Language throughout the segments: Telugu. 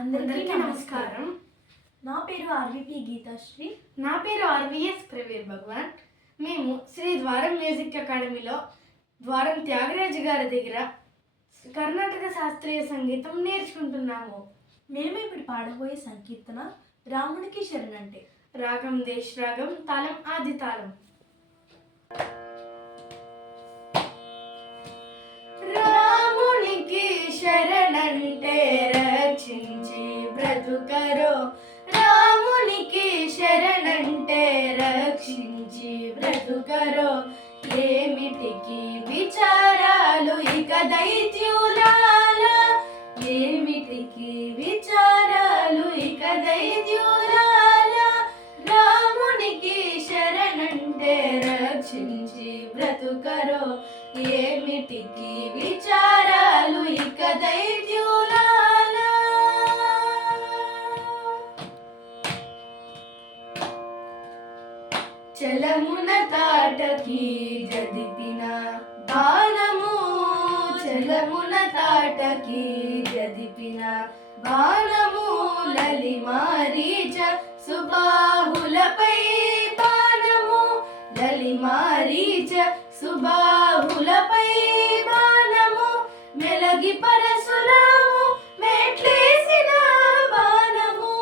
అందరికీ నమస్కారం. నా పేరు ఆర్విపి గీతాశ్రీ. నా పేరు ఆర్విఎస్ ప్రవీర్ భగవాన్. మేము శ్రీ ద్వారం మ్యూజిక్ అకాడమీలో ద్వారం త్యాగరాజు గారి దగ్గర కర్ణాటక శాస్త్రీయ సంగీతం నేర్చుకుంటున్నాము. మేము ఇప్పుడు పాడబోయే సంకీర్తన రామునికి శరణంటే. రాగం దేశ్ రాగం, తాళం ఆది తాళం. రామునికి శరణంటే రక్షించి బ్రతుకరో, రామునికి శరణంటే రక్షించి బ్రతుకరో. ఏమిటికి విచారాలు ఇక దైత్యులాల, ఏమిటికి విచారాలు ఇక దైత్యులాల. రామునికి శరణంటే రక్షించి బ్రతుకరో, ఏమిటికి విచారాలు ఇక దైత్యులాల. చలమున తాటకి జదిపిన బాణము, చలమున తాటకి జదిపిన బాణము. లలిమారీచ సుబాహులపై బాణము, లలిమారీచ సుబాహులపై బాణము. మెలగి పరశురాము మెట్లేసిన బాణము,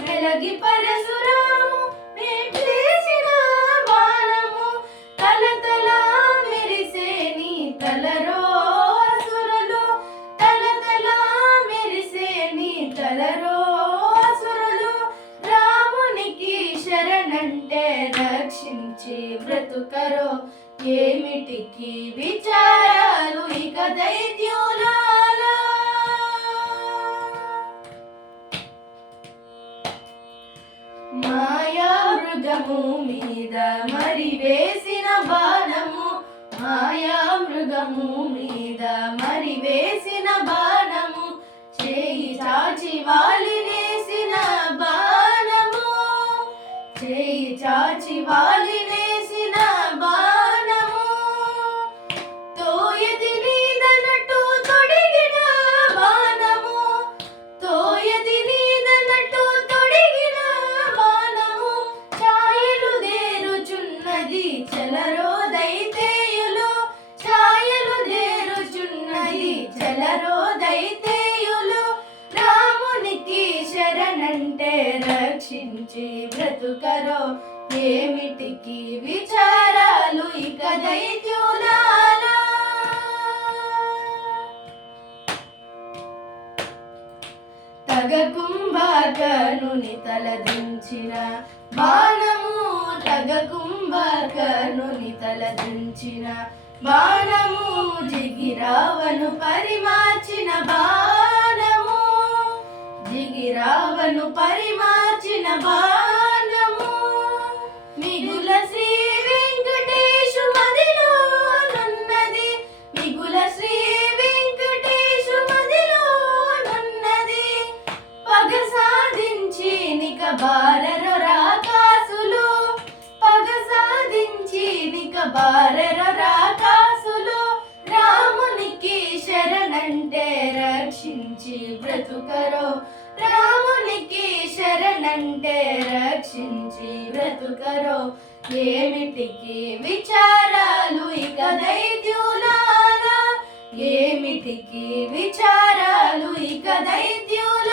మెలగి పరశురాము మెట్లేసిన బాణము. తలతల మెరిసేని తలరో అసురులు, తలతల మెరిసేని తలరో అసురులు. రామునికి శరణంటే రక్షించి బ్రతుకరో, ఏమిటికి విచారాలు ఇక దైత్యులాల. మాయా మృగము మీద మరి వేసిన బాణము, మాయా మృగము మీద మరి వేసిన బాణము. చేయి చాచి వాలినేసిన బాణము, చేయి చాచి వాలినేసిన బాణము. తోయది నీదనట్టు తొడిగిన బాణము, తోయది నీదనట్టు తొడిగిన బాణము. ఛాయలు దేరుచున్నది చలరో దైతేయులు, ఛాయలు దేరుచున్నది చలరో దైతేయులు. రామునికి శరణంటే రక్షించి బ్రతుకరో, ఏమిటికి విచారాలు ఇక దైత్యులాల. తగ కుంభకర్ణుని తలదించిన బాణము, తగ కుంభకర్ణుని తలదించిన బాణము. జిగిరావను పరిమార్చిన బాణము, జిగిరావను పరిమార్చిన బాణము. మిగుల శ్రీ వెంకటేశు మదిలో నున్నది, మిగుల శ్రీ వెంకటేశు మదిలో నున్నది. పగ సాధించి నిక బారరో రాకాసులు, పగ సాధించి నిక బారరో రాకాసులు. రామునికి శరణంటే రక్షించి బ్రతుకరో, రామునికి శరణంటే రక్షించి బ్రతుకరో. ఏమిటికి విచారాలు ఇక దైత్యులాల, ఏమిటికి విచారాలు ఇక దైత్యులాల.